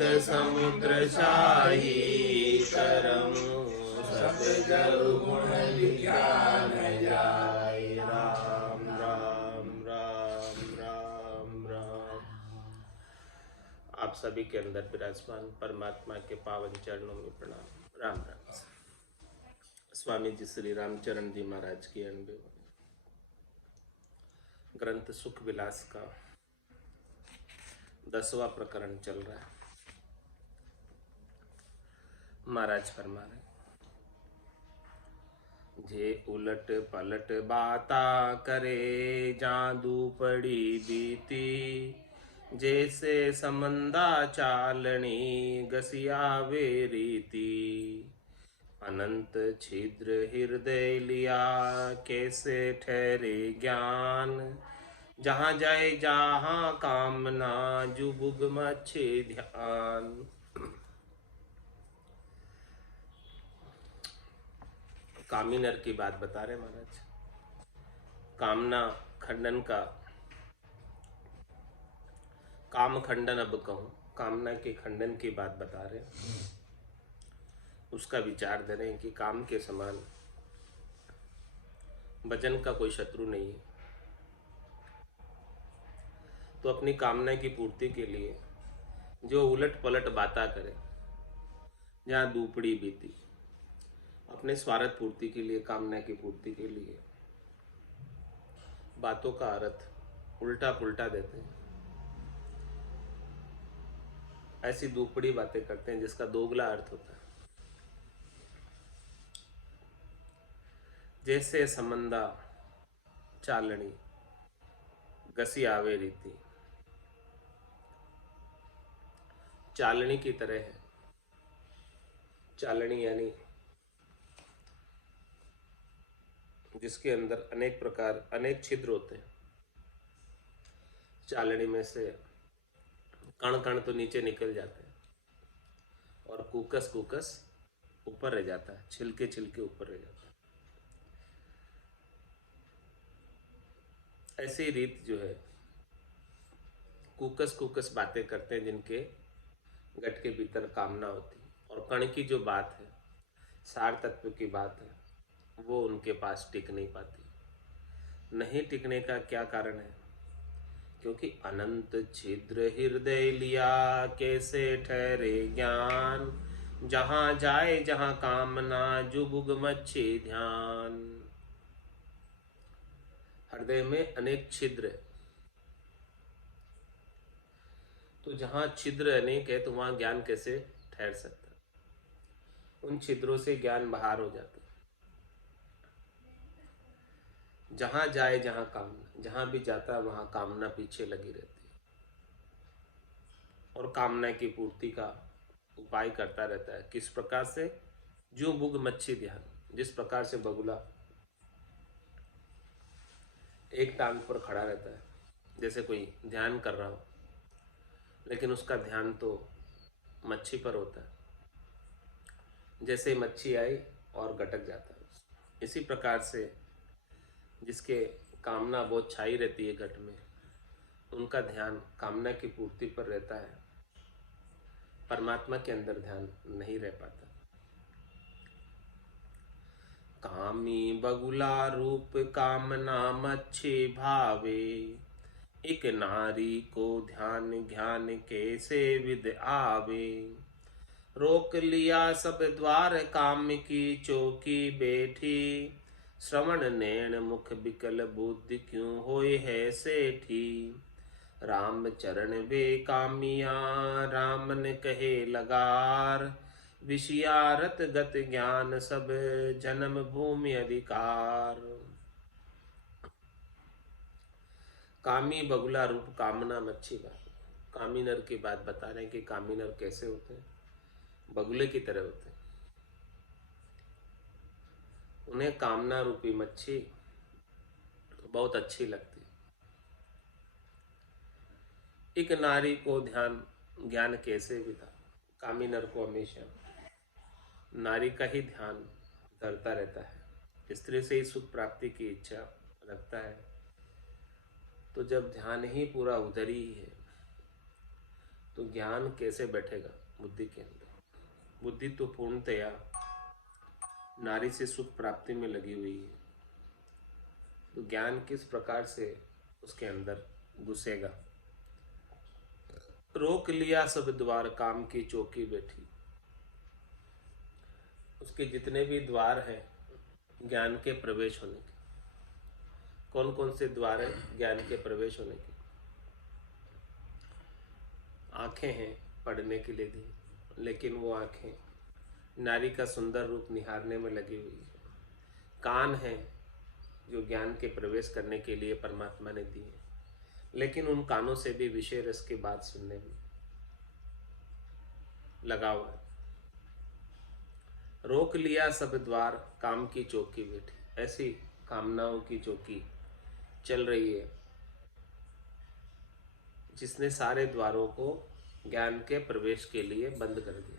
समुद्र शाही करम सब जग गुण विज्ञान जाय। राम राम राम राम राम। आप सभी के अंदर विराजमान परमात्मा के पावन चरणों में प्रणाम। राम राम। स्वामी जी श्री रामचरण जी महाराज की 90 ग्रंथ सुख विलास का 10वां प्रकरण चल रहा है। महाराज फरमा रहे, जे उलट पलट बाता करे जादू पड़ी बीती, जैसे समंदा चालनी गसियावे रीति। अनंत छिद्र हृदय लिया कैसे ठहरे ज्ञान, जहाँ जाए जहाँ कामना जुबुग मच्छे ध्यान। कामी नर की बात बता रहे महाराज। कामना खंडन का, काम खंडन अब कहूं, कामना के खंडन की बात बता रहे, उसका विचार दे रहे हैं कि काम के समान भजन का कोई शत्रु नहीं है। तो अपनी कामना की पूर्ति के लिए जो उलट पलट बाता करे, जहाँ दूपड़ी बीती, अपने स्वार्थ पूर्ति के लिए, कामना की पूर्ति के लिए बातों का अर्थ उल्टा पुल्टा देते हैं, ऐसी दूपड़ी बातें करते हैं जिसका दोगला अर्थ होता है। जैसे समंदा चालनी गसी आवे रीति, चालनी की तरह है। चालनी यानी जिसके अंदर अनेक प्रकार, अनेक छिद्र होते हैं। चालनी में से कण कण तो नीचे निकल जाते हैं और कुकस कुकस ऊपर रह जाता है, छिलके छिलके ऊपर रह जाता है। ऐसी रीत जो है, कुकस कुकस बातें करते हैं जिनके गट के भीतर कामना होती, और कण की जो बात है, सार तत्व की बात है, वो उनके पास टिक नहीं पाती। नहीं टिकने का क्या कारण है? क्योंकि अनंत छिद्र हृदय लिया कैसे ठहरे ज्ञान, जहां जाए जहां कामना जुबुग मच्छे ध्यान। हृदय में अनेक छिद्र है, तो जहां छिद्र अनेक है तो वहां ज्ञान कैसे ठहर सकता है? उन छिद्रों से ज्ञान बाहर हो जाता है। जहां जाए जहां कामना, जहां भी जाता है वहां कामना पीछे लगी रहती है और कामना की पूर्ति का उपाय करता रहता है। किस प्रकार से? जो बुग मच्छी ध्यान, जिस प्रकार से बगुला एक टांग पर खड़ा रहता है, जैसे कोई ध्यान कर रहा हो, लेकिन उसका ध्यान तो मच्छी पर होता है। जैसे मच्छी आई और गटक जाता है। इसी प्रकार से जिसके कामना बहुत छाई रहती है घट में, उनका ध्यान कामना की पूर्ति पर रहता है, परमात्मा के अंदर ध्यान नहीं रह पाता। कामी बगुला रूप कामना मच्छी भावे, एक नारी को ध्यान ज्ञान कैसे विद आवे। रोक लिया सब द्वार काम की चौकी बैठी, श्रवण नैण मुख बिकल बुद्धि क्यों होए है सेठी। राम चरण वे कामिया रामन कहे लगार, विषयारत गत ज्ञान सब जन्म भूमि अधिकार। कामी बगुला रूप कामना मच्छी बात, कामी नर की बात बता रहे हैं कि कामी नर कैसे होते हैं? बगुले की तरह होते हैं। उन्हें कामना रूपी मच्छी बहुत अच्छी लगती है। एक नारी को ध्यान ज्ञान कैसे विदा, कामी नर को हमेशा नारी का ही ध्यान धरता रहता है। स्त्री से ही सुख प्राप्ति की इच्छा रखता है। तो जब ध्यान ही पूरा उधर ही है तो ज्ञान कैसे बैठेगा बुद्धि के अंदर? बुद्धि तो पूर्णतया नारी से सुख प्राप्ति में लगी हुई है, तो ज्ञान किस प्रकार से उसके अंदर घुसेगा? रोक लिया सब द्वार, काम की चौकी बैठी। उसके जितने भी द्वार हैं ज्ञान के प्रवेश होने के, कौन कौन से द्वार हैं ज्ञान के प्रवेश होने के? आंखें हैं पढ़ने के लिए दी, लेकिन वो आंखें नारी का सुंदर रूप निहारने में लगी हुई है। कान हैं जो ज्ञान के प्रवेश करने के लिए परमात्मा ने दिए, लेकिन उन कानों से भी विषय रस की बात सुनने में लगा हुआ है। रोक लिया सब द्वार, काम की चौकी बैठी। ऐसी कामनाओं की चौकी चल रही है जिसने सारे द्वारों को ज्ञान के प्रवेश के लिए बंद कर दिया।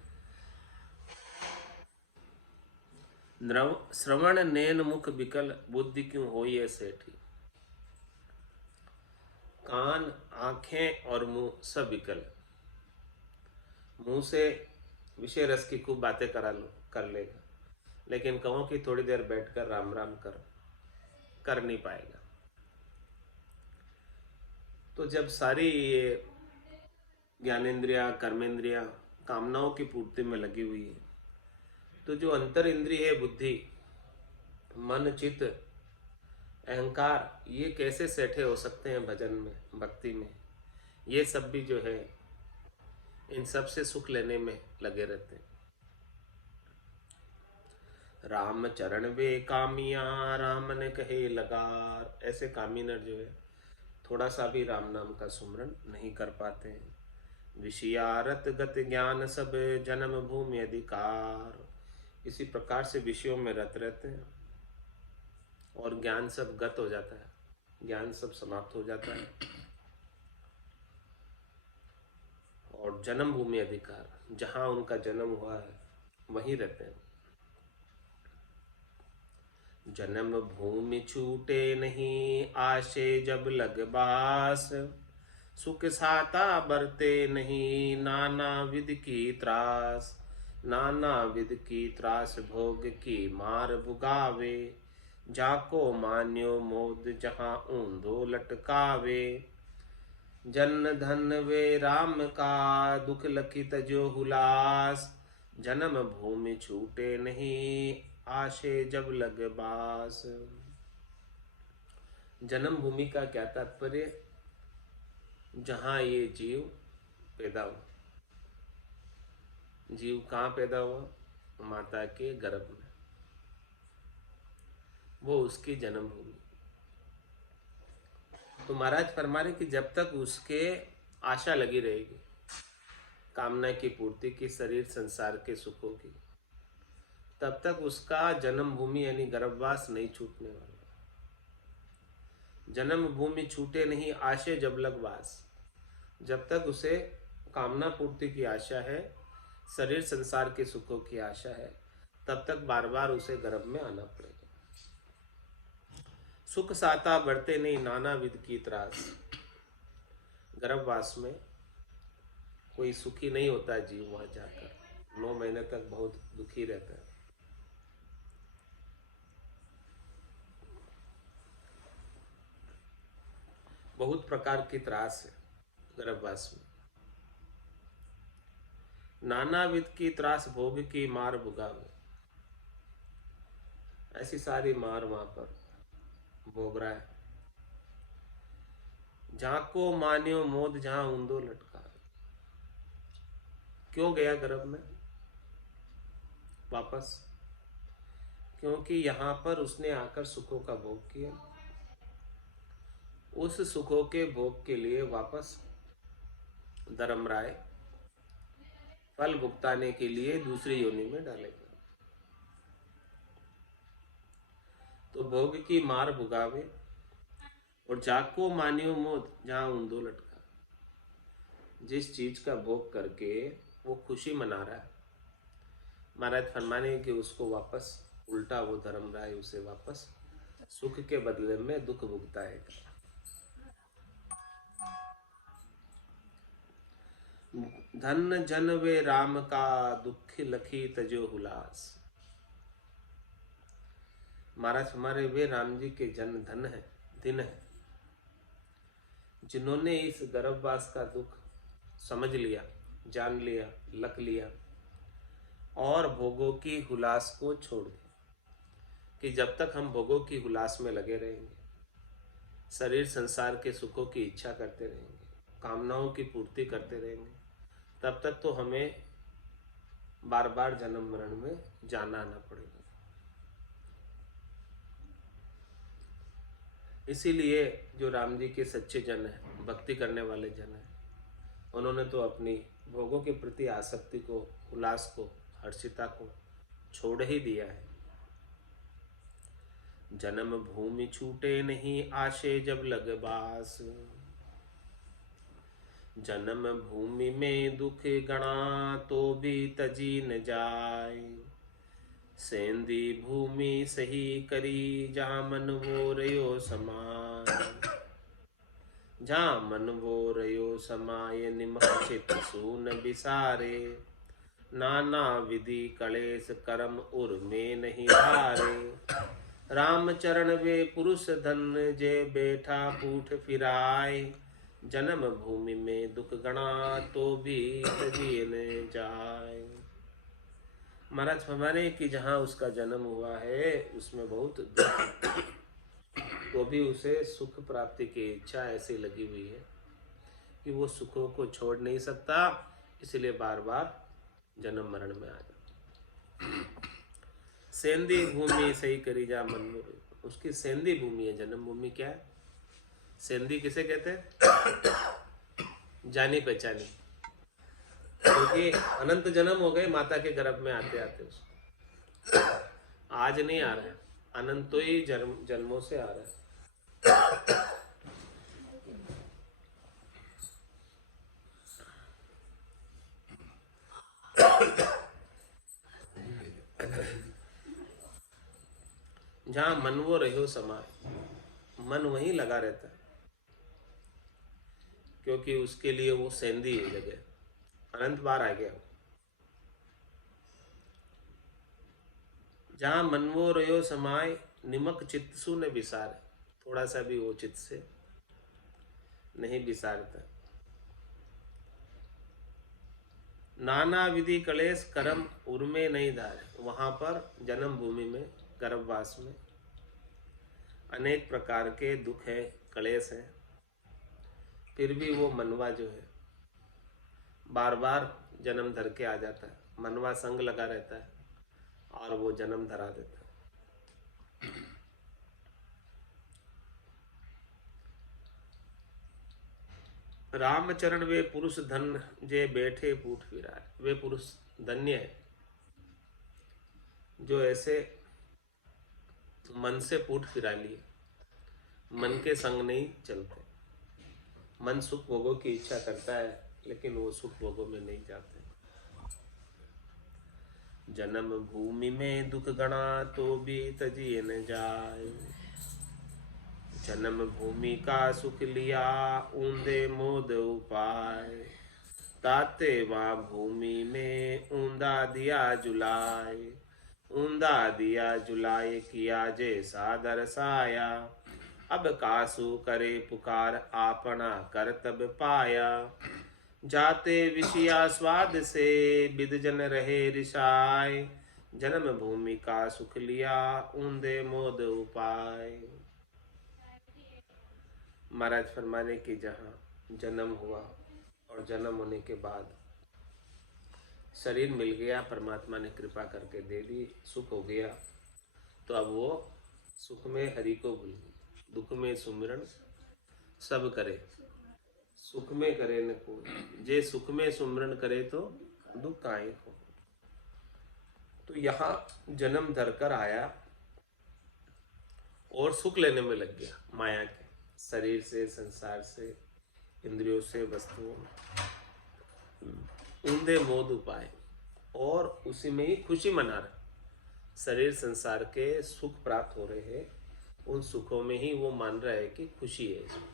श्रवण नैन मुख विकल, बुद्धि क्यों होई है सेठी। कान, आंखें और मुंह सब विकल। मुंह से विषय रस की खूब बातें कर लेगा, लेकिन कहो कि थोड़ी देर बैठकर राम राम कर नहीं पाएगा। तो जब सारी ये ज्ञानेन्द्रिया, कर्मेंद्रिया कामनाओं की पूर्ति में लगी हुई है, तो जो अंतर इंद्रिय है बुद्धि, मन, चित्त, अहंकार, ये कैसे सेठे हो सकते हैं भजन में, भक्ति में? ये सब भी जो है इन सब से सुख लेने में लगे रहते हैं। राम चरण वे कामिया, राम ने कहे लगार। ऐसे कामी नर जो है थोड़ा सा भी राम नाम का सुमरन नहीं कर पाते हैं। विषयारत गत ज्ञान सब, जन्म भूमि अधिकार। इसी प्रकार से विषयों में रत रहते हैं और ज्ञान सब गत हो जाता है, ज्ञान सब समाप्त हो जाता है, और जन्म भूमि अधिकार, जहां उनका जन्म हुआ है वहीं रहते हैं। जन्म भूमि छूटे नहीं, आशे जब लग बास। सुख साता बरते नहीं, नाना विध की त्रास। नाना विध की त्रास भोग की मार भुगावे। जाको मान्यो मोद, जहां ऊंधो लटकावे। जन धन वे राम का, दुख लखित जो हुलास। जन्म भूमि छूटे नहीं, आशे जब लग बास। जन्म भूमि का क्या तात्पर्य? जहां ये जीव पैदा हुआ। जीव कहाँ पैदा हुआ? माता के गर्भ में, वो उसकी जन्म भूमि। तो महाराज फरमा रहे कि जब तक उसके आशा लगी रहेगी कामना की पूर्ति की, शरीर संसार के सुखों की, तब तक उसका जन्म भूमि यानी गर्भवास नहीं छूटने वाला। जन्म भूमि छूटे नहीं, आशे जब लग वास। जब तक उसे कामना पूर्ति की आशा है, शरीर संसार के सुखों की आशा है, तब तक बार बार उसे गर्भ में आना पड़ेगा। सुख साता बढ़ते नहीं, नाना विध की त्रास। गर्भवास में कोई सुखी नहीं होता जीव, वहां जाकर 9 महीने तक बहुत दुखी रहता है। बहुत प्रकार की त्रास है गर्भवास में। नाना विध की त्रास भोग की मार भुगावे। ऐसी सारी मार वहां पर भोग रहा है। जाको मान्यो मोद, जहां ऊंधो लटका। क्यों गया गर्भ में वापस? क्योंकि यहां पर उसने आकर सुखों का भोग किया। उस सुखों के भोग के लिए वापस धर्मराय फल भुगताने के लिए दूसरी योनि में डालेगा। तो भोग की मार भुगावे, और जाको मान्यो मोद, जहां ऊंधो लटका। जिस चीज का भोग करके वो खुशी मना रहा है, महाराज फरमाने कि उसको वापस उल्टा वो धर्मराय उसे वापस सुख के बदले में दुख भुगताएगा। धन जन वे राम का, दुख लखी तजो हुलास। महाराज हमारे वे राम जी के जन धन है, दिन है, जिन्होंने इस गर्भवास का दुख समझ लिया, जान लिया, लख लिया और भोगों की हुलास को छोड़ दिया। कि जब तक हम भोगों की हुलास में लगे रहेंगे, शरीर संसार के सुखों की इच्छा करते रहेंगे, कामनाओं की पूर्ति करते रहेंगे, तब तक तो हमें बार बार जन्म मरण में जाना आना पड़ेगा। इसीलिए जो राम जी के सच्चे जन हैं, भक्ति करने वाले जन हैं, उन्होंने तो अपनी भोगों के प्रति आसक्ति को, उल्लास को, हर्षिता को छोड़ ही दिया है। जन्म भूमि छूटे नहीं, आशे जब लग बास। जन्म भूमि में दुख गणा, तो भी तजी न जाए। सेंदी भूमि सही करी, जहाँ मन वो रयो समाय। जहाँ मन वो रयो समाय, निमक चित सून बिसारे। नाना विधि कलेश, कर्म उर में नहीं हारे। राम चरण वे पुरुष धन, जे बैठा पूठ फिराय। जन्म भूमि में दुख गणा, तो भी तजी न जाय। महाराज हमारे कि जहाँ उसका जन्म हुआ है उसमें बहुत दुख, तो भी उसे सुख प्राप्ति की इच्छा ऐसी लगी हुई है कि वो सुखों को छोड़ नहीं सकता, इसलिए बार बार जन्म मरण में आ जाता। सेंधी भूमि सही करी जा मन में, उसकी सेंधी भूमि है। जन्म भूमि क्या है? सेंधी किसे कहते हैं? जानी पहचानी, क्योंकि अनंत जन्म हो गए माता के गर्भ में आते आते उसको। आज नहीं आ रहा है, अनंत ही जन्मों से आ रहा है। जहां मन वो रहो समाय, मन वहीं लगा रहता है, क्योंकि उसके लिए वो सेंधी है जगह, अनंत बार आ गया। जहाँ मन वो रयो समाय, निमक चित्त सु न बिसार। थोड़ा सा भी वो चित्त से नहीं बिसारता। नाना विधि कलेश, कर्म उर्मे नहीं धारे। वहां पर जन्म भूमि में, गर्भवास में अनेक प्रकार के दुख है, कलेश है, फिर भी वो मनवा जो है बार बार जन्म धर के आ जाता है। मनवा संग लगा रहता है और वो जन्म धरा देता है। रामचरण वे पुरुष धन, जे बैठे पूठ फिराए। वे पुरुष धन्य है जो ऐसे मन से पूठ फिरा लिए, मन के संग नहीं चलते। मन सुख भोगों की इच्छा करता है, लेकिन वो सुख भोगों में नहीं जाते। जन्म भूमि में दुख गणा, तो भी तजिए न जाए। जन्म भूमि का सुख लिया, ऊंधे मोद उपाय। ताते वहाँ भूमि में ऊंधा दिया जुलाए। ऊंधा दिया जुलाए, किया जैसा दरसाया। अब कासु करे पुकार, आपना करतब पाया। जाते विषया स्वाद से, विदजन रहे रिसाय। जन्म भूमि का सुख लिया, ऊंधे मोद उपाय। महाराज फरमाने की जहाँ जन्म हुआ और जन्म होने के बाद शरीर मिल गया, परमात्मा ने कृपा करके दे दी, सुख हो गया, तो अब वो सुख में हरि को भूल गई, दुख में सुमिरन सब करे, सुख में करे न कोई। जे सुख में सुमिरन करे, तो दुख काहे को। तो यहाँ जन्म धरकर आया और सुख लेने में लग गया, माया के, शरीर से, संसार से, इंद्रियों से, वस्तुओं, ऊंधे मोद उपाय, और उसी में ही खुशी मना रहे। शरीर संसार के सुख प्राप्त हो रहे हैं, उन सुखों में ही वो मान रहा है कि खुशी है इसमें।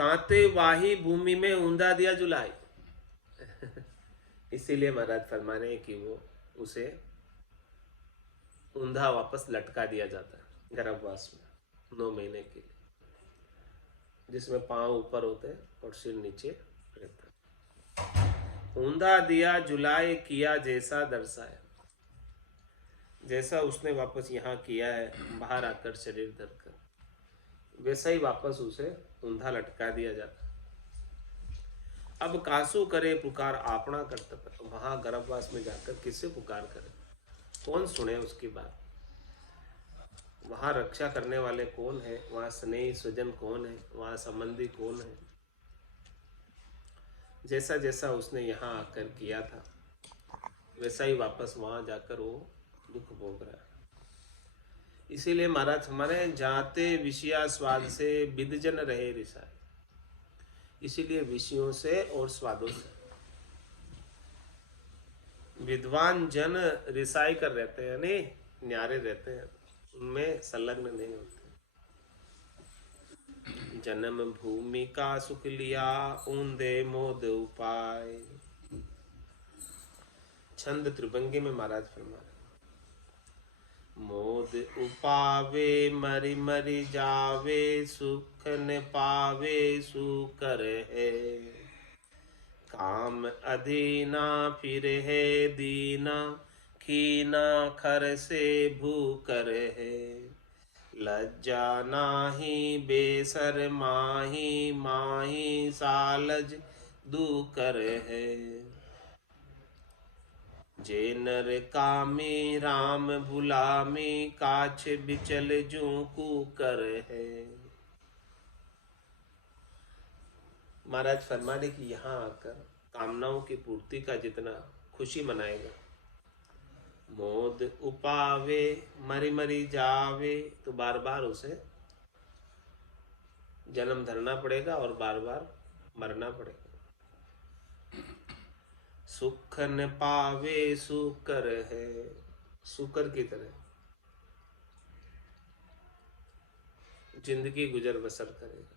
ताते वाही भूमि में ऊंधा दिया जुलाई। इसीलिए महाराज फरमा रहे हैं कि वो उसे ऊंधा वापस लटका दिया जाता है गर्भवास में 9 महीने के लिए, जिसमें पांव ऊपर होते हैं और सिर नीचे रहता है। ऊंधा दिया जुलाए किया जैसा दर्शाया, जैसा उसने वापस यहाँ किया है बाहर आकर शरीर धरकर, वैसा ही वापस उसे ऊंधा लटका दिया जाता है। अब कासू करे पुकार आपना कर्तव्य, वहां गर्भवास में जाकर किससे पुकार करे, कौन सुने उसकी बात, वहां रक्षा करने वाले कौन है, वहां स्नेही स्वजन कौन है, वहां संबंधी कौन है। जैसा जैसा उसने यहाँ आकर किया था वैसा ही वापस वहां जाकर वो दुख भोग रहा है। इसीलिए महाराज हमारे जाते विषया स्वाद से विदजन रहे रिसाए, इसीलिए विषयों से और स्वादों से विद्वान जन रिसाई कर रहते हैं, यानी न्यारे रहते हैं, उनमें संलग्न नहीं होते। जन्म भूमि का सुख लिया ऊंधे मोद उपाय, छंद त्रिभंगी में महाराज फरमा रहे, मोद उपावे मरि मरि जावे, सुख न पावे सुकर है, काम अधीना फिर है दीना, खीना खर से भूकर है, लज्जा नाही बेसर माही, माही सालज दूकर है, जे नर कामी राम भुलामी, काछ बिचल जू कूकर है। महाराज फरमाने की यहाँ आकर कामनाओं की पूर्ति का जितना खुशी मनाएगा, मोद उपावे मरि मरि जावे, तो बार बार उसे जन्म धरना पड़ेगा और बार बार मरना पड़ेगा। सुख न पावे सुकर है, सुकर की तरह जिंदगी गुजर बसर करेगा,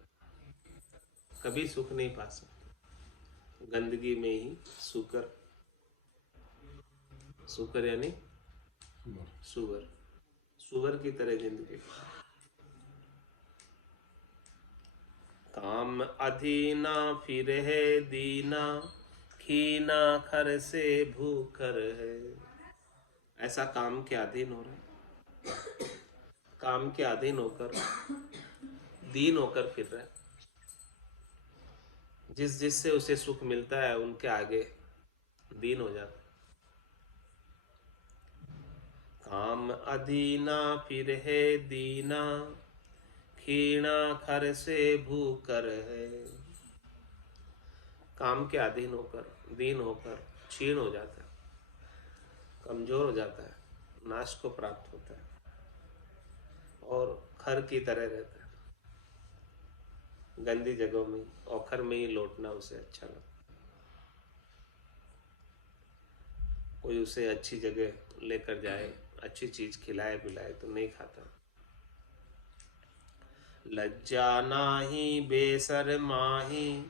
कभी सुख नहीं पा सकता, गंदगी में ही सुकर, सुकर यानी सुअर, सुअर की तरह जिंदगी। काम अधीना फिर है दीना, खीना खर से भूखर है। ऐसा काम के अधीन हो रहा है, काम के अधीन होकर दीन होकर फिर रहा है, जिस जिससे उसे सुख मिलता है उनके आगे दीन हो जाता है। काम अधीना फिर है दीना, खीना खर से भूकर है। काम के अधीन होकर दीन होकर क्षीण हो जाता है, कमजोर हो जाता है, नाश को प्राप्त होता है और खर की तरह रहता है, गंदी जगहों में औखर में ही लौटना उसे अच्छा लगता है। कोई उसे अच्छी जगह लेकर जाए, अच्छी चीज खिलाए पिलाए तो नहीं खाता। लज्जा नाही बेसर माही,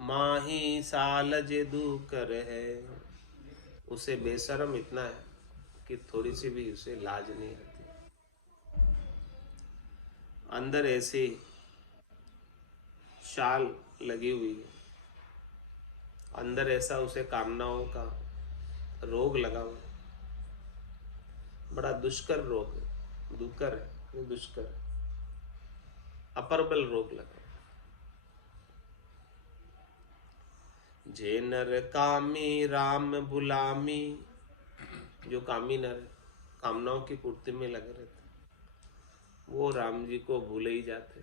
माही सालज दूकर है। उसे बेशरम इतना है कि थोड़ी सी भी उसे लाज नहीं आती। अंदर ऐसी शाल लगी हुई है, अंदर ऐसा उसे कामनाओं का रोग लगा हुआ, बड़ा दुष्कर रोग है, दुकर है, दुष्कर है, अपरबल रोग लगा। जे नर कामी राम भुलामी, जो कामी नर कामनाओं की पूर्ति में लगे रहते वो राम जी को भूले ही जाते।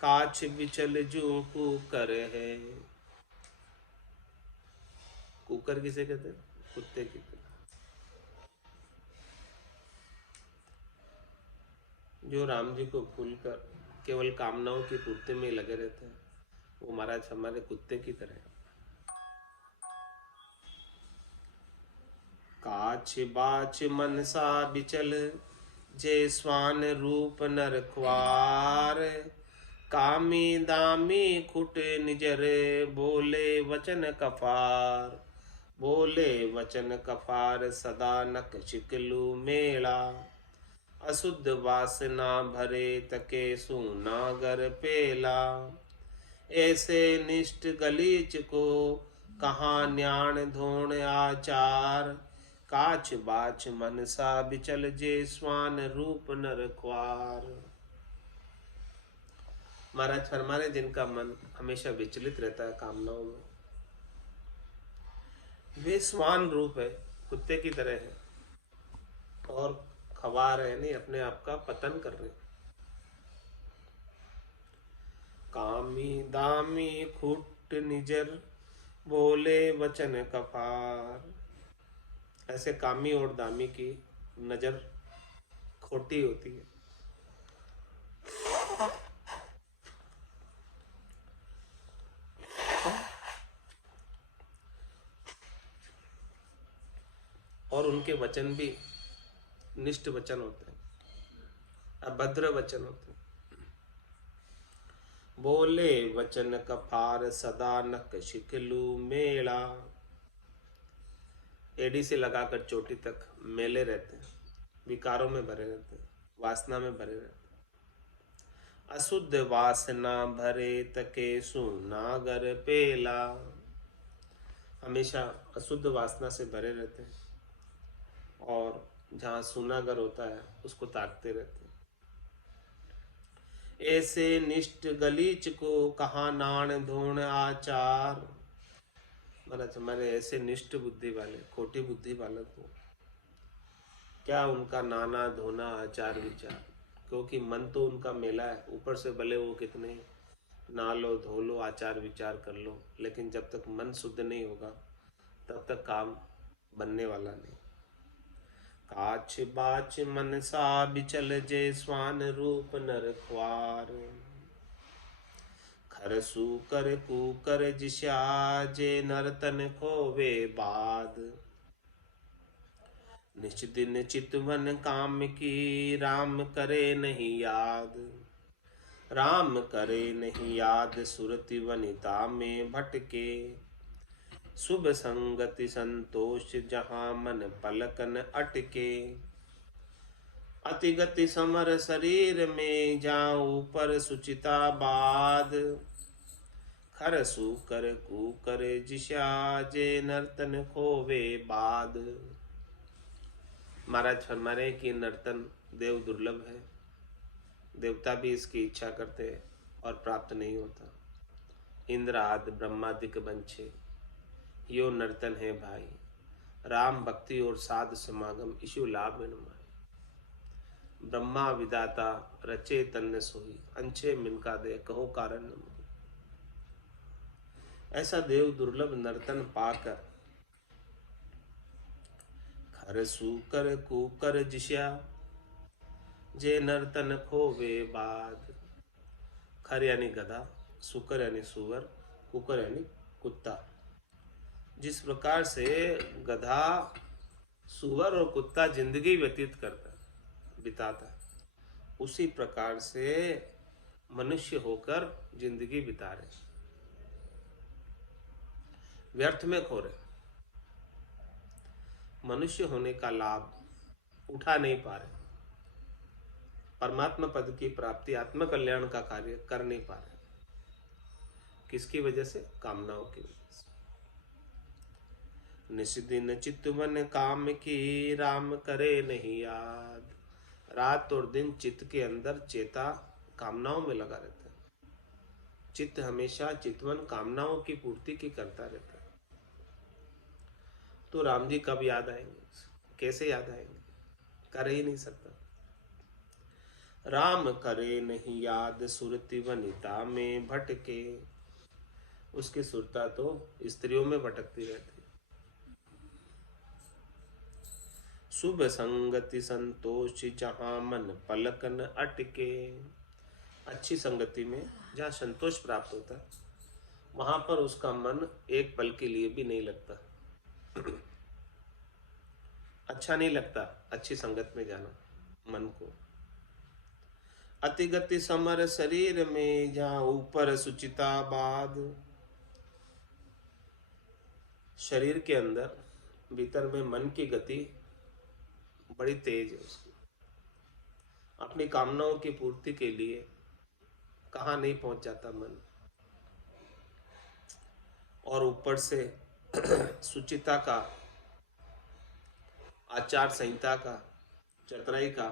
काछ बिचल जू कुकर है। कुकर किसे कहते हैं? कुत्ते की तरह, जो राम जी को भूलकर केवल कामनाओं की पूर्ति में लगे रहते हैं वो महाराज हमारे कुत्ते की तरह। काछ बाच मनसा बिचल, जे स्वान रूप नर ख्वार, कामी दामी खुट निजर, बोले वचन कफार। बोले वचन कफार, सदा नक चिकलू मेला। अशुद्ध वासना भरे, तके सूनागर पेला। ऐसे निष्ठ गलीच को, कहाँ न्याण धोण आचार। काच बाच मनसा बिचल, जे स्वान रूप नर ख्वार। महाराज फरमा रहे जिनका मन हमेशा विचलित रहता है कामनाओं में, वे स्वान रूप है, कुत्ते की तरह है, और खवार है, नहीं अपने आप का पतन कर रहे। कामी दामी खुट निजर, बोले वचन कपार। ऐसे कामी और दामी की नजर खोटी होती है। और उनके वचन भी निष्ठ वचन होते हैं, अभद्र वचन होते हैं। बोले वचन कफार, सदा नक शिकलू मेला। एड़ी से लगाकर चोटी तक मेले रहते हैं, विकारों में भरे रहते हैं, वासना में भरे रहते हैं। अशुद्ध वासना भरे, तके सुनागर पेला। हमेशा अशुद्ध वासना से भरे रहते हैं, और जहाँ सुनागर होता है उसको ताकते रहते हैं। ऐसे निष्ठ गलीच को, कहाँ नाण धोण आचार। महाराज हमारे ऐसे निष्ठ बुद्धि वाले, खोटी बुद्धि वाले को क्या उनका नाना धोना आचार विचार, क्योंकि मन तो उनका मेला है। ऊपर से भले वो कितने ना लो धो लो आचार विचार कर लो, लेकिन जब तक मन शुद्ध नहीं होगा तब तक काम बनने वाला नहीं। काच बाच मनसा बिचल, जे स्वान रूप नर ख्वार। खर सूकर कूकर जिस्या, जे नर्तन खोवे बाद। निच दिन चितवन काम की, राम करे नहीं याद। राम करे नहीं याद, सुरति वनिता में भटके। शुभ संगति संतोष, जहाँ मन पलकन अटके। अति गति समर शरीर में, जाऊं ऊपर सुचिता बाद। खर सूकर कूकर जिस्या, जे नर्तन खोवे बाद। महाराज फरमा रहे कि नर्तन देव दुर्लभ है, देवता भी इसकी इच्छा करते हैं और प्राप्त नहीं होता। इंद्र आदि ब्रह्मादिक बंछे यो नर्तन है भाई। राम भक्ति और साध समागम, इशु लाभ में नुमाई। ब्रह्मा विदाता रचे तन्न सोई, अंछे मिनका दे कहो कारण न मोई। ऐसा देव दुर्लभ नर्तन पाकर, खर सूकर कूकर जिस्या, जे नर्तन खोवे बाद। खर यानी गधा, सूकर यानी सुअर, कुकर यानी कुत्ता। जिस प्रकार से गधा, सुअर और कुत्ता जिंदगी व्यतीत करता है, बिताता है, उसी प्रकार से मनुष्य होकर जिंदगी बिता रहे, व्यर्थ में खो रहे। मनुष्य होने का लाभ उठा नहीं पा रहे, परमात्मा पद की प्राप्ति, आत्म कल्याण का कार्य कर नहीं पा रहे। किसकी वजह से? कामनाओं की वजह से। निस्दिन चितवन काम की, राम करे नहीं याद। रात और दिन चित्त के अंदर चेता कामनाओं में लगा रहता है। चित्त हमेशा चितवन कामनाओं की पूर्ति की करता रहता है। तो राम जी कब याद आएंगे? कैसे याद आएंगे? कर ही नहीं सकता। राम करे नहीं याद, सुरति वनिता में भटके। उसकी सुरता तो स्त्रियों में भटकती रहती। शुभ संगति संतोष, जहाँ मन पलकन अटके। अच्छी संगति में जहाँ संतोष प्राप्त होता है, वहां पर उसका मन एक पल के लिए भी नहीं लगता। अच्छा नहीं लगता अच्छी संगत में जाना मन को। अति गति समर शरीर में, जहाँ ऊपर सुचिता बाद। शरीर के अंदर भीतर में मन की गति बड़ी तेज है उसकी। अपनी कामनाओं की पूर्ति के लिए कहाँ नहीं पहुंच जाता मन। और ऊपर से सुचिता का, आचार संहिता का, चतुराई का,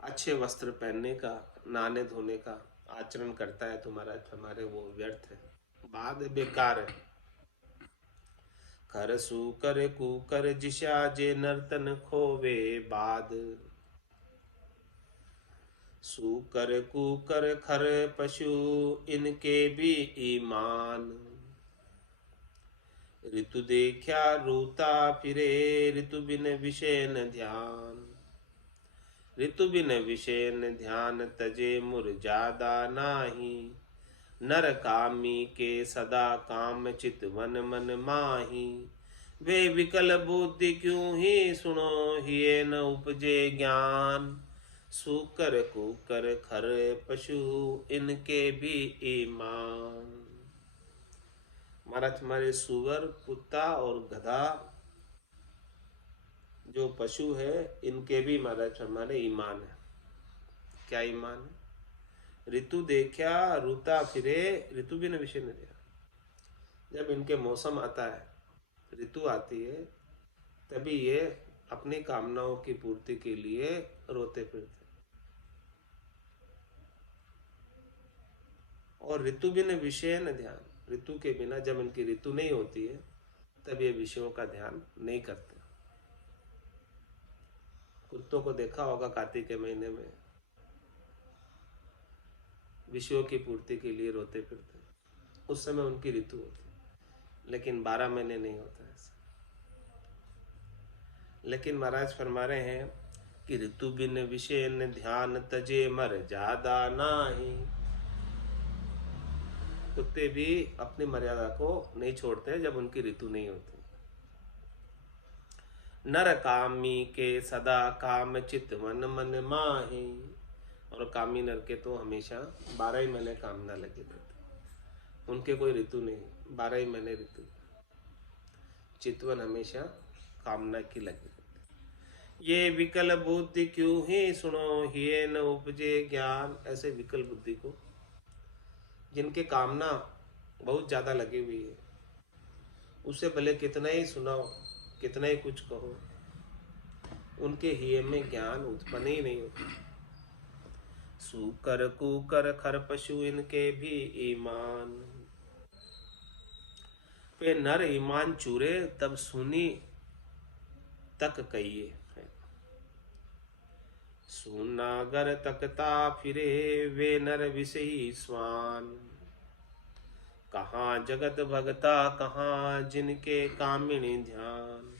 अच्छे वस्त्र पहनने का, नहाने धोने का आचरण करता है तो महाराज हमारे वो व्यर्थ है, बाद बेकार है। खर सूकर कुकर जिशा जे नर्तन खोवे बाद। सूकर कुकर खर पशु इनके भी ईमान। ऋतु देखा रूता फिरे, ऋतु बिन विषय न ध्यान। ऋतु बिन विषय न ध्यान, तजे मुरजादा नाही। नर कामी के सदा काम, चितवन मन माही। वे विकल बुद्धि क्यों ही सुनो, हिये न उपजे ज्ञान। सूकर कुकर खर पशु इनके भी ईमान। महाराज हमारे सुअर, कुत्ता और गधा जो पशु है, इनके भी महाराज हमारे ईमान है। क्या ईमान है? ऋतु देखा रूता फिरे, ऋतु बिन विषय न ध्यान। जब इनके मौसम आता है, ऋतु आती है, तभी ये अपनी कामनाओं की पूर्ति के लिए रोते फिरते। और ऋतु बिन विषय न ध्यान, ऋतु के बिना जब इनकी ऋतु नहीं होती है तब ये विषयों का ध्यान नहीं करते। कुत्तों को देखा होगा कार्तिक के महीने में विषयों की पूर्ति के लिए रोते फिरते, उस समय उनकी ऋतु होती, लेकिन 12 महीने नहीं होता ऐसा। लेकिन महाराज फरमा रहे हैं कि ऋतु बिन विषय न ध्यान, तजे मर जादा नाही। कुत्ते भी अपनी मर्यादा को नहीं छोड़ते जब उनकी ऋतु नहीं होती। नर कामी के सदा काम, चित मन मन माही। और कामी नर के तो हमेशा 12 ही महीने कामना लगे रहते, उनके कोई ऋतु नहीं, 12 ही महीने ऋतु। चितवन हमेशा कामना की लगी रहती। ये विकल बुद्धि क्यों ही सुनो, हिये न उपजे ज्ञान। ऐसे विकल बुद्धि को, जिनके कामना बहुत ज्यादा लगी हुई है, उसे भले कितना ही सुनाओ, कितना ही कुछ कहो, उनके हिये में ज्ञान उत्पन्न ही नहीं होता। सूकर कुकर खर पशु इनके भी ईमान। पे नर ईमान चूरे, तब सुनी तक कहिए। सुनागर तकता फिरे, वे नर विषयी स्वान। कहाँ जगत भगता, कहाँ जिनके कामिनी ध्यान।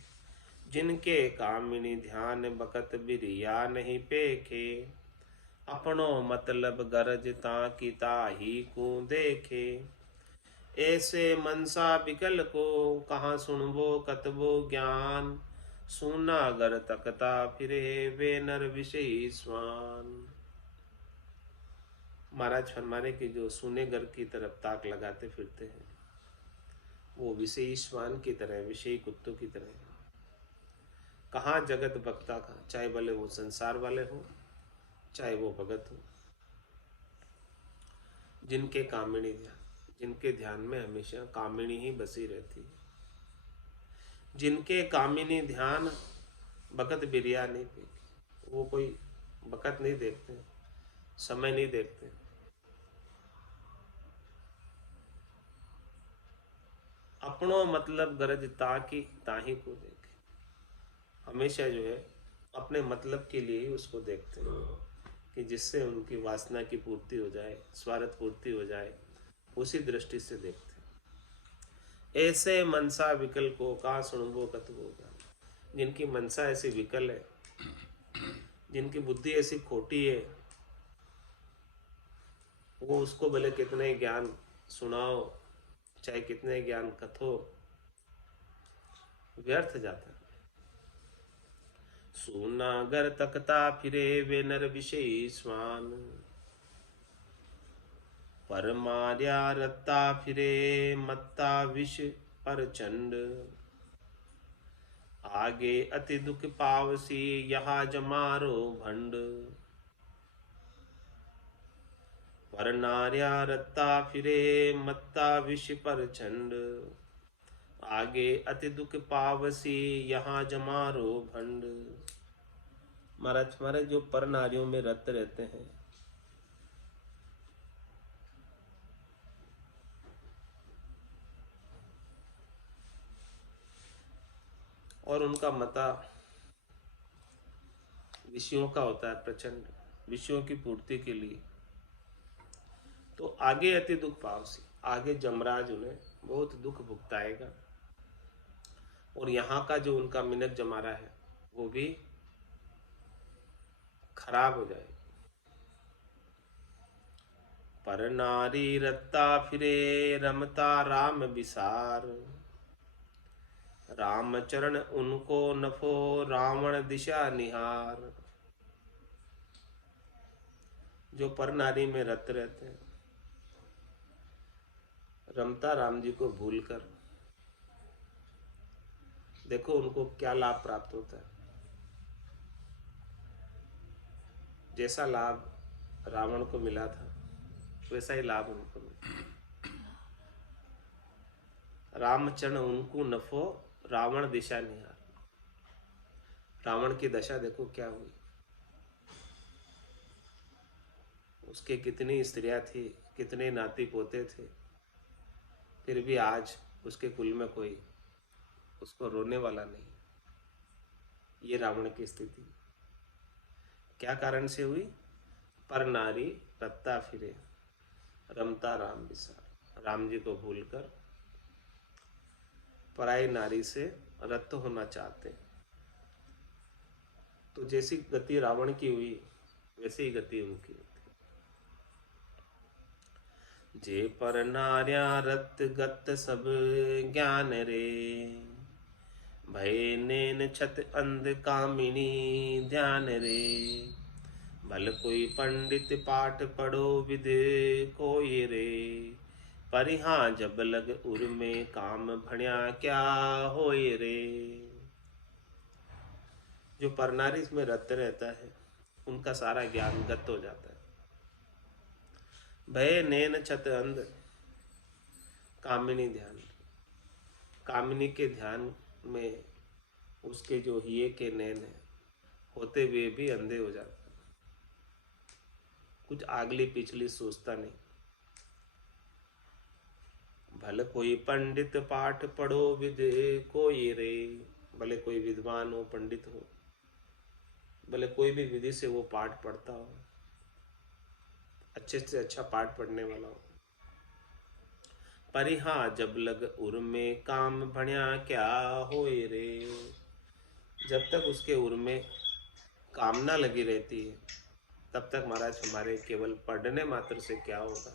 जिनके कामिनी ध्यान, बकत बिरिया नहीं पेखे। अपनो मतलब गरज ताकि ताही को देखे। ऐसे मनसा विकल को, कहाँ सुनबो कतबो ज्ञान। सुना गर तकता फिरे, वे नर विषयी स्वान। महाराज फरमाने की जो सुने घर की तरफ ताक लगाते फिरते हैं, वो विषयी श्वान की तरह, विषयी कुत्तों की तरह। कहाँ जगत भक्ता का, चाहे भले वो संसार वाले हो, चाहे वो भगत हो, जिनके कामिनी ध्यान, जिनके ध्यान में हमेशा कामिनी ही बसी रहती है, जिनके कामिनी ध्यान भगत बिरिया नहीं पी, वो कोई भगत नहीं देखते, समय नहीं देखते, अपनों मतलब गरज ताकि ताही को देखे। हमेशा जो है अपने मतलब के लिए ही उसको देखते हैं कि जिससे उनकी वासना की पूर्ति हो जाए, स्वार्थ पूर्ति हो जाए, उसी दृष्टि से देखते हैं। ऐसे मनसा विकल को, कहाँ सुनबो कतबो ज्ञान। जिनकी मनसा ऐसी विकल है, जिनकी बुद्धि ऐसी खोटी है, वो उसको भले कितने ज्ञान सुनाओ, चाहे कितने ज्ञान कथो, व्यर्थ जाता है। सूनागर तकता फिरे वे नर विषयी स्वान, पर मार्या रत्ता फिरे मत्ता विष पर चंड, आगे अति दुख पावसी यहाँ जमारो भंड, पर नार्या रत्ता फिरे मत्ता विष पर चंड, आगे अति दुख पावसी यहाँ जमारो भंड। महाराज हमारे जो पर नारियों में रत रहते हैं, और उनका मता विषयों का होता है प्रचंड, विषयों की पूर्ति के लिए, तो आगे अति दुख पावसी, आगे जमराज उन्हें बहुत दुख भुगताएगा, और यहाँ का जो उनका मिनक जमारा है वो भी खराब हो जाएगा। पर नारी रत्ता फिरे रमता राम विसार, राम चरण उनको नफो रावण दिशा निहार। जो पर नारी में रत रहते हैं, रमता राम जी को भूलकर, देखो उनको क्या लाभ प्राप्त होता है। जैसा लाभ रावण को मिला था वैसा ही लाभ उनको मिला। रामचरण उनको नफो रावण दिशा निहार। रावण की दशा देखो क्या हुई, उसके कितनी स्त्रियां थी, कितने नाती पोते थे, फिर भी आज उसके कुल में कोई उसको रोने वाला नहीं। ये रावण की स्थिति क्या कारण से हुई? पर नारी रत्ता फिरे रमता राम विसार। राम जी को भूलकर पराई नारी से रत होना चाहते, तो जैसी गति रावण की हुई वैसी ही गति उनकी होती। जे पर नार्या रत गत सब ज्ञान रे, भय नैन छत अंध कामिनी ध्यान रे। भल कोई पंडित पाठ पढ़ो विद कोई रे, परिहां जब लग उर में काम भण्या क्या होए रे। जो परनारी में रत रहता है उनका सारा ज्ञान गत हो जाता है। भय नैन छत अंध कामिनी ध्यान, कामिनी के ध्यान में उसके जो हिये के नैन है होते हुए भी अंधे हो जाते, कुछ आगली पिछली सोचता नहीं। भले कोई पंडित पाठ पढ़ो विद कोई रे, भले कोई विद्वान हो, पंडित हो, भले कोई भी विधि से वो पाठ पढ़ता हो, अच्छे से अच्छा पाठ पढ़ने वाला हो, परिहा जब लग उर में काम भण्या क्या होए रे। जब तक उसके उर में कामना लगी रहती है तब तक महाराज हमारे केवल पढ़ने मात्र से क्या होगा।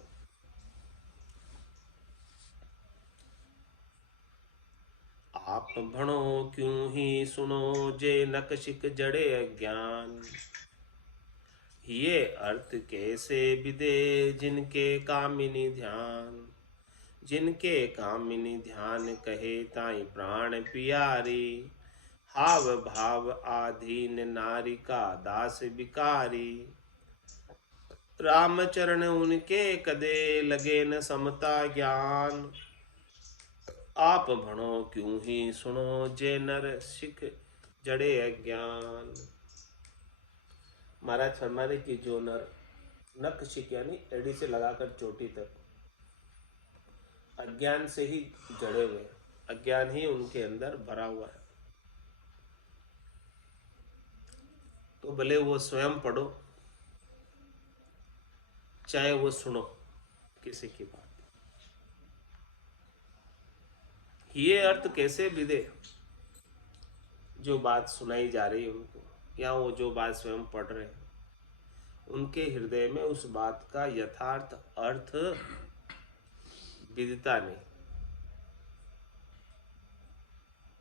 आप भणो क्यों ही सुनो जे नकशिक जड़े अज्ञान, ये अर्थ कैसे विदे जिनके कामिनी ध्यान। जिनके कामिनी ध्यान कहे ताई प्राण पियारी, हाव भाव आधीन नारी का दास विकारी। रामचरण उनके कदे लगे न समता ज्ञान, आप भणो क्यों ही सुनो जे नर सिख जड़े अज्ञान। महाराज फरमाने की जो नर नख शिक यानी एड़ी से लगाकर चोटी तक अज्ञान से ही जड़े हुए, अज्ञान ही उनके अंदर भरा हुआ है, तो भले वो स्वयं पढ़ो चाहे वो सुनो किसी की बात। ये अर्थ कैसे विदे, जो बात सुनाई जा रही है उनको, या वो जो बात स्वयं पढ़ रहे हैं, उनके हृदय में उस बात का यथार्थ अर्थ विदिता नहीं,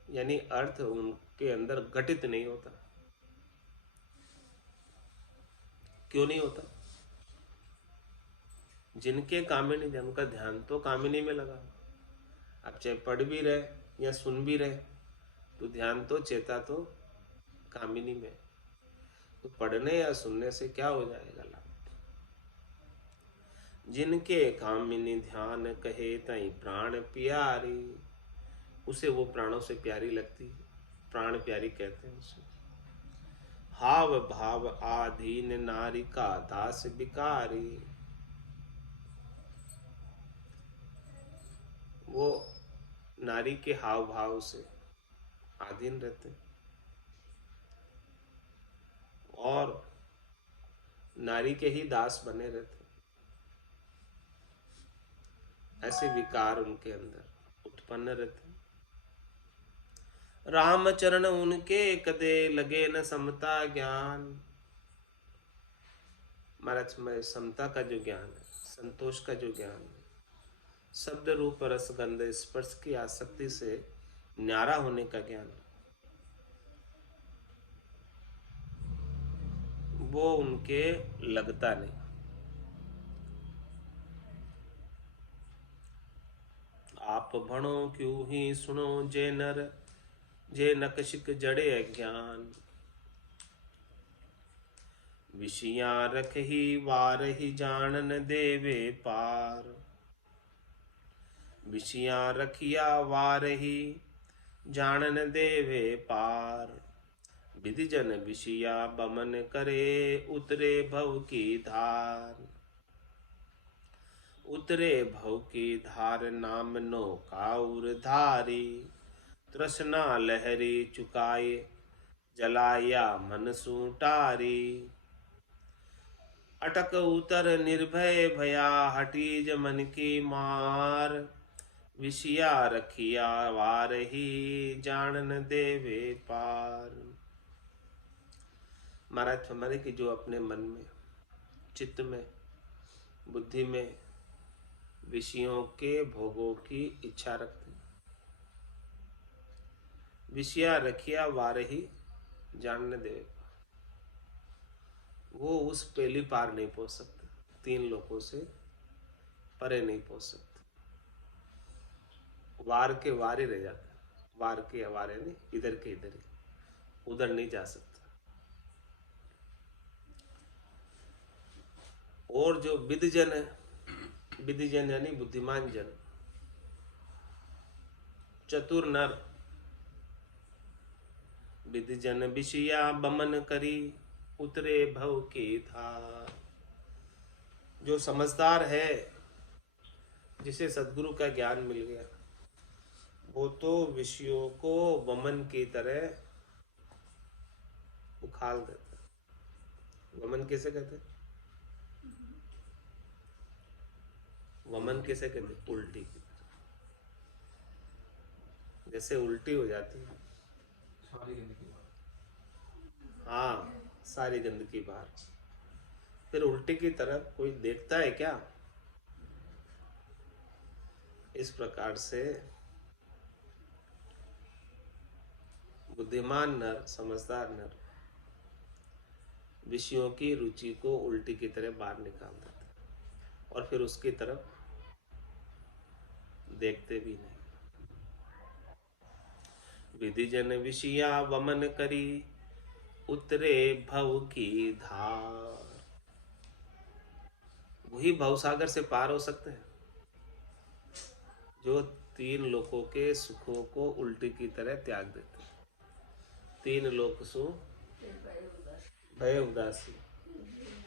यानी अर्थ उनके अंदर घटित नहीं होता। क्यों नहीं होता? जिनके कामिनी ध्यान, उनका ध्यान तो कामिनी में लगा। आप चाहे पढ़ भी रहे या सुन भी रहे, तो ध्यान तो चेता तो कामिनी में। तो पढ़ने या सुनने से क्या हो जाएगा लाभ? जिनके कामिनी ध्यान कहे तई प्राण प्यारी, उसे वो प्राणों से प्यारी लगती है, प्राण प्यारी कहते हैं उसे। हाव भाव आधीन नारी का दास बिकारी, वो नारी के हाव भाव से अधीन रहते हैं और नारी के ही दास बने रहते हैं। ऐसे विकार उनके अंदर उत्पन्न रहते हैं। रामचरण उनके कदे लगे न समता ज्ञान। महाराज में समता का जो ज्ञान है, संतोष का जो ज्ञान है, शब्द रूप रस गंध स्पर्श की आसक्ति से न्यारा होने का ज्ञान, वो उनके लगता नहीं। आप भणो क्यों ही सुनो जे नर, जे नकशिक जड़े अज्ञान। विषया रख ही वार ही जानन देवे पार। विषया रखिया वार ही जानन देवे पार। विधि जन विषया बमन करे उतरे भव की धार। उतरे भव की धार नाम नो काउर धारी। तृष्णा लहरी चुकाए जलाया मन सूटारी। अटक उतर निर्भय भया हटी मन की मार। विषया रखिया वार ही जानन देवे पार। महाराज हमारे की जो अपने मन में, चित्त में, बुद्धि में विषयों के भोगों की इच्छा रखते हैं, विषया रखिया वार ही जानने देवे, वो उस पहली पार नहीं पहुंच सकते, तीन लोगों से परे नहीं पहुंच सकते, वार के वार ही रह जाते, वार के वारे नहीं, इधर के इधर ही, उधर नहीं जा सकता। और जो विद्जन है, विद्जन यानी बुद्धिमान जन, चतुर नर, विद्जन विषया बमन करी उतरे भव के धार। जो समझदार है, जिसे सद्गुरु का ज्ञान मिल गया, वो तो विषयों को वमन की तरह उखाड़ देता है। वमन कैसे कहते हैं? वमन कैसे कहते हैं? उल्टी की तरह, जैसे उल्टी हो जाती है, सारी गंदगी बाहर। हाँ, सारी गंदगी बाहर, फिर उल्टी की तरफ कोई देखता है क्या? इस प्रकार से बुद्धिमान नर, समझदार नर विषयों की रुचि को उल्टी की तरह बाहर निकाल देते हैं और फिर उसकी तरफ देखते भी नहीं। विधि जन विषया वमन करी उतरे भव की धार। वही भवसागर से पार हो सकते हैं जो तीन लोकों के सुखों को उल्टी की तरह त्याग देते हैं। तीन लोक सु भय उदासी,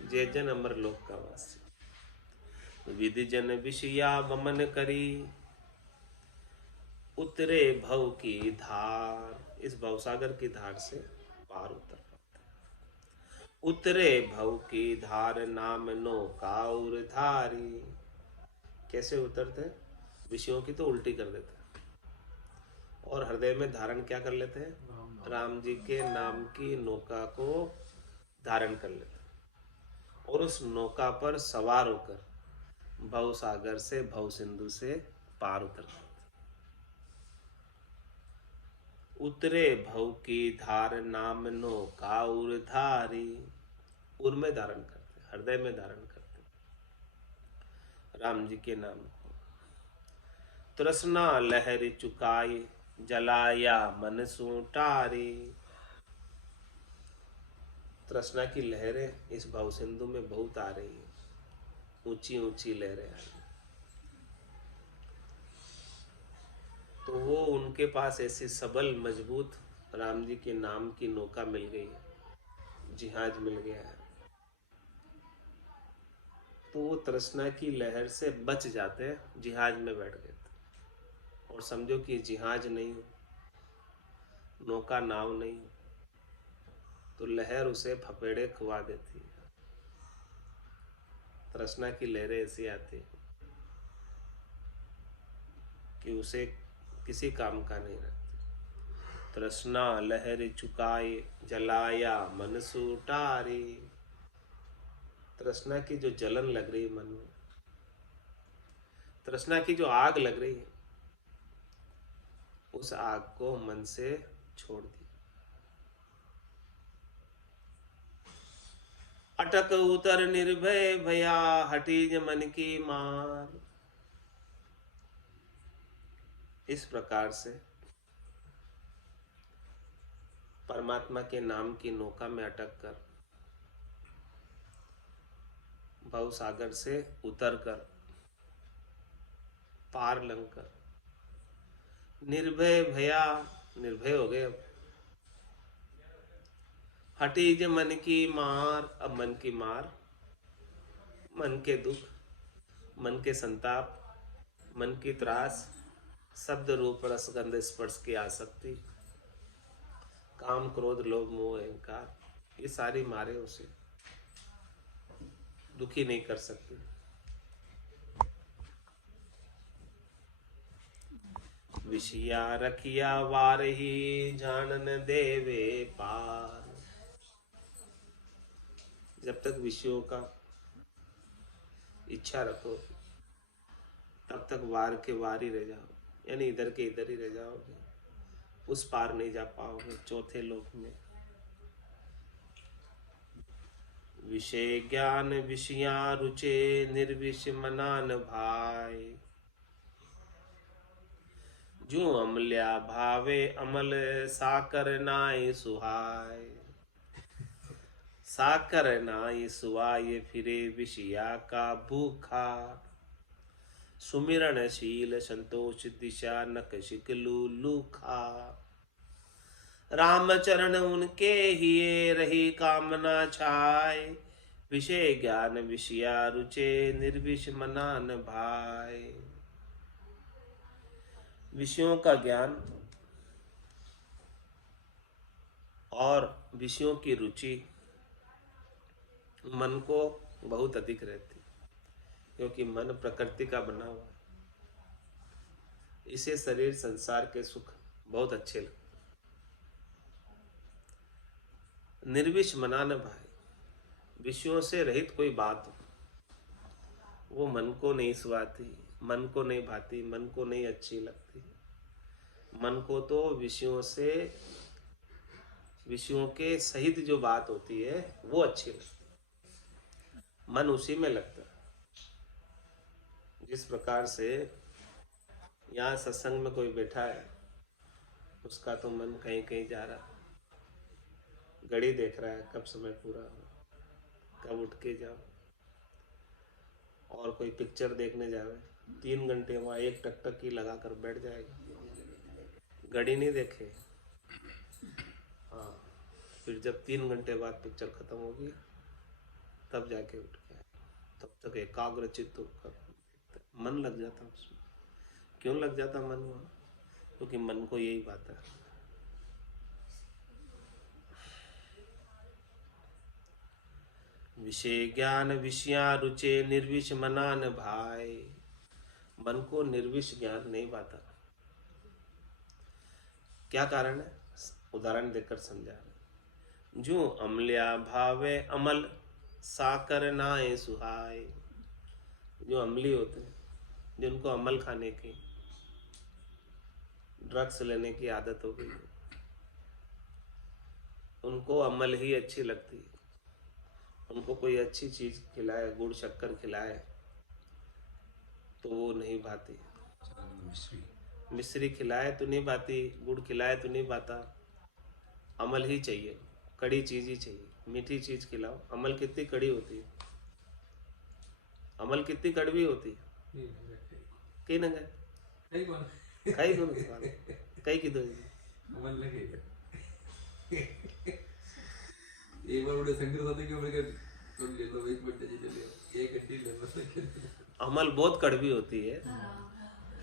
जे जन अमर लोक का वासी। विधि जन विषया वमन करी उतरे भव की धार। इस भवसागर की धार से पार उतर पाते। उतरे भव की धार नाम नो काउर धारी। कैसे उतरते? विषयों की तो उल्टी कर देते और हृदय में धारण क्या कर लेते हैं? राम जी के नाम की नौका को धारण कर लेते हैं और उस नौका पर सवार होकर भव सागर से, भव सिंधु से पार उतरते। उतरे भव की धार नाम नो काउर धारी। उर में धारण करते हैं, हृदय में धारण करते राम जी के नाम को। तृष्णा लहरी चुकाई जलाया मन सूटारी। तृष्णा की लहरें इस भाव सिंधु में बहुत आ रही है, ऊंची ऊंची लहरें आ रही। तो वो उनके पास ऐसी सबल मजबूत राम जी के नाम की नौका मिल गई है, जिहाज मिल गया है। तो वो तृष्णा की लहर से बच जाते हैं, जिहाज में बैठ गए थे। और समझो कि जिहाज नहीं हो, नौका नाव नहीं हो, तो लहर उसे फपेड़े खुआ देती है। तृष्णा की लहरें ऐसी आती है कि उसे किसी काम का नहीं रहती। तृष्णा लहर चुकाए जलाया मन सूटारी। तृष्णा की जो जलन लग रही है मन में, तृष्णा की जो आग लग रही है, उस आग को मन से छोड़ दी। अटक उतर निर्भय भया हटी ज मन की मार। इस प्रकार से परमात्मा के नाम की नौका में अटक कर भव सागर से उतर कर पार लंकर निर्भय भया, निर्भय हो गए। अब हटी ज मन की मार। अब मन की मार, मन के दुख, मन के संताप, मन की त्रास, शब्द रूप रस गंध स्पर्श की आसक्ति, काम क्रोध लोभ मोह अहंकार, ये सारी मारे उसे दुखी नहीं कर सकती। विषया रखिया वारही जानन देवे पार। जब तक विषयों का इच्छा रखो तब तक वार के वार ही रह जाओ, यानी इधर के इधर ही रह जाओगे, उस पार नहीं जा पाओगे चौथे लोक में। विषय ज्ञान विषया रुचे निर्विष मनान भाई। जो अमल्या भावे अमल साकर नाय सुहाय। साकर नाय सुहाय फिरे विषया का भूखा। सुमिरणशील संतोष दिशा नकशिक लूखा। रामचरण उनके हिये रही कामना छाय। विषय ज्ञान विषया रुचे निर्विष मनान भाई। विषयों का ज्ञान और विषयों की रुचि मन को बहुत अधिक रहती, क्योंकि मन प्रकृति का बना हुआ है। इसे शरीर संसार के सुख बहुत अच्छे लगते। निर्विष मनान भाई, विषयों से रहित कोई बात हो वो मन को नहीं सुहाती, मन को नहीं भाती, मन को नहीं अच्छी लगती। मन को तो विषयों के सहित जो बात होती है वो अच्छी लगती, मन उसी में लगता है। जिस प्रकार से यहाँ सत्संग में कोई बैठा है, उसका तो मन कहीं कहीं जा रहा, घड़ी देख रहा है कब समय पूरा हो, कब उठ के जाओ। और कोई पिक्चर देखने जावे, 3 घंटे वहाँ एक टकटकी लगा कर बैठ जाएगा, घड़ी नहीं देखे। हाँ, फिर जब 3 घंटे बाद पिक्चर खत्म होगी तब जाके उठ के आए। तब तक एकाग्र चित्त होकर मन लग जाता उसमें। क्यों लग जाता मन वहाँ? क्योंकि मन को यही बात है। विषय ज्ञान विषया रुचे निर्विष मनान भाई। मन को निर्विष ज्ञान नहीं पाता। क्या कारण है? उदाहरण देकर समझा रहे। जो अमल्या भावे अमल साकर नाय सुहाय। जो अमली होते हैं, जिनको अमल खाने की, ड्रग्स लेने की आदत हो गई है, उनको अमल ही अच्छी लगती है। उनको कोई अच्छी चीज खिलाए, गुड़ शक्कर खिलाए तो वो नहीं भाती। मिश्री। मिश्री खिलाए तो नहीं भाती, गुड़ खिलाए तो नहीं भाता। अमल ही चाहिए, कड़ी चीज ही चाहिए। मीठी चीज खिलाओ, अमल कितनी कड़ी होती है, अमल कितनी कड़वी होती है। कहीं ना कई बार कई गुण कई की दो मन लगेगा। एक बार बड़े संग्रह होते कि बोले तो ले लो, एक मिनट जी ले लो, एक घंटी ले लो। अमल बहुत कड़वी होती है,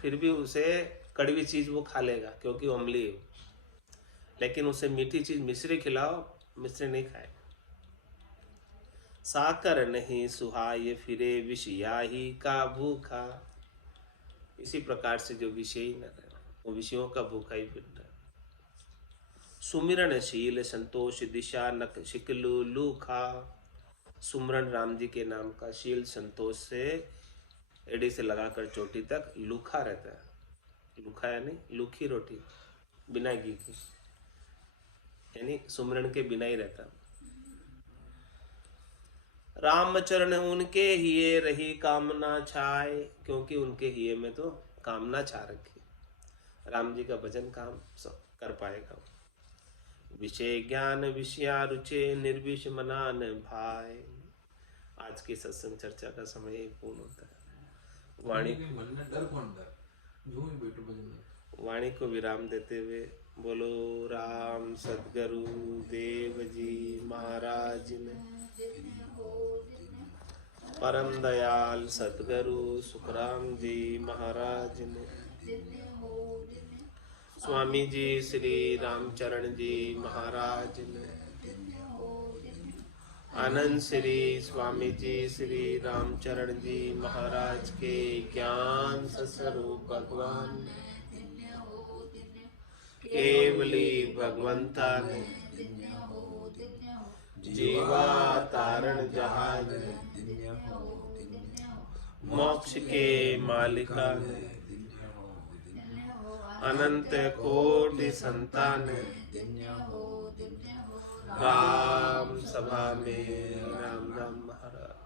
फिर भी उसे कड़वी चीज वो खा लेगा क्योंकि वो अम्ली है। लेकिन उसे मीठी चीज मिश्री खिलाओ, मिश्री नहीं खाएगा। साकर नहीं सुहाय फिरे विषयाही का भूखा। इसी प्रकार से जो विषयी न रहे वो विषयों का भूखा ही फिरता है। सुमिरणशील संतोष दिशा नक शिकलू लूखा। सुमरन राम जी के नाम का शील संतोष से एड़ी से लगाकर चोटी तक लूखा रहता है। लूखा यानी लूखी रोटी बिना घी की, यानी सुमरन के बिना ही रहता। रामचरण उनके हिये रही कामना छाए, क्योंकि उनके हिये में तो कामना छा रखी। राम जी का भजन काम कर पाएगा। विषय ज्ञान विषया रुचे निर्विष मनान भाई। आज की सत्संग चर्चा का समय पूर्ण होता है। वाणी मन में डर कौन डर, जो ही बैठो भजन में। वाणी को विराम देते हुए बोलो राम सद्गुरु देव जी महाराज ने, परम दयाल सद्गुरु सुखराम जी महाराज ने, स्वामी जी श्री रामचरण जी महाराज ने, आनंद श्री स्वामी जी श्री रामचरण जी महाराज के ज्ञान स्वरूप भगवान ने, केवली भगवंता ने, जीवा तारण जहाज ने, मोक्ष के मालिका ने, अनंत कोटि संतान ने, राम सभा में राम राम महाराज।